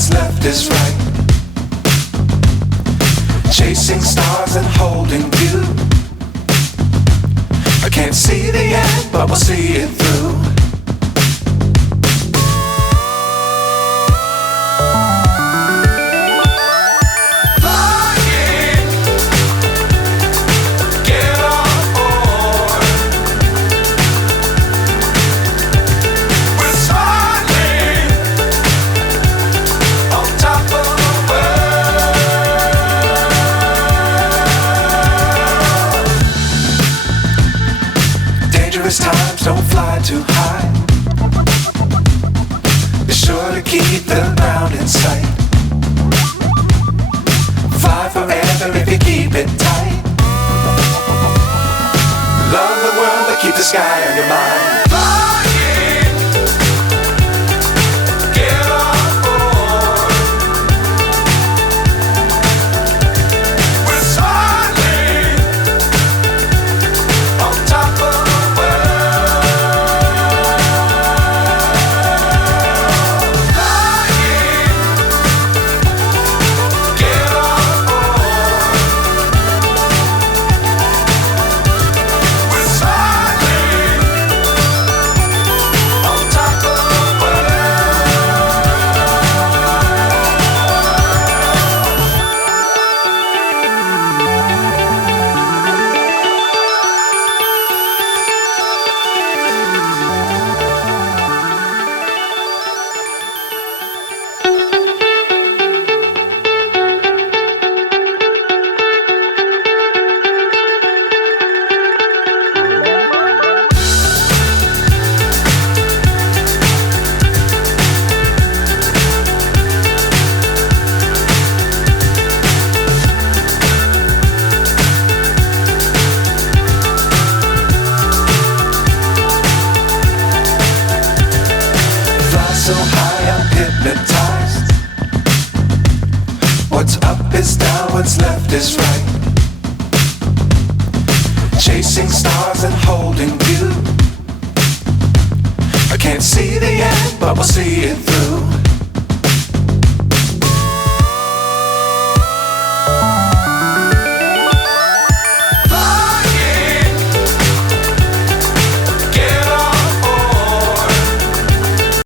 what's left is right. Chasing stars and holding you. I can't see the end, but we'll see it through. Times don't fly too high. Be sure to keep the ground in sight. Fly forever if you keep it tight. Love the world but keep the sky on your mind. So high I'm hypnotized. What's up is down, what's left is right. Chasing stars and holding you. I can't see the end, but we'll see it through.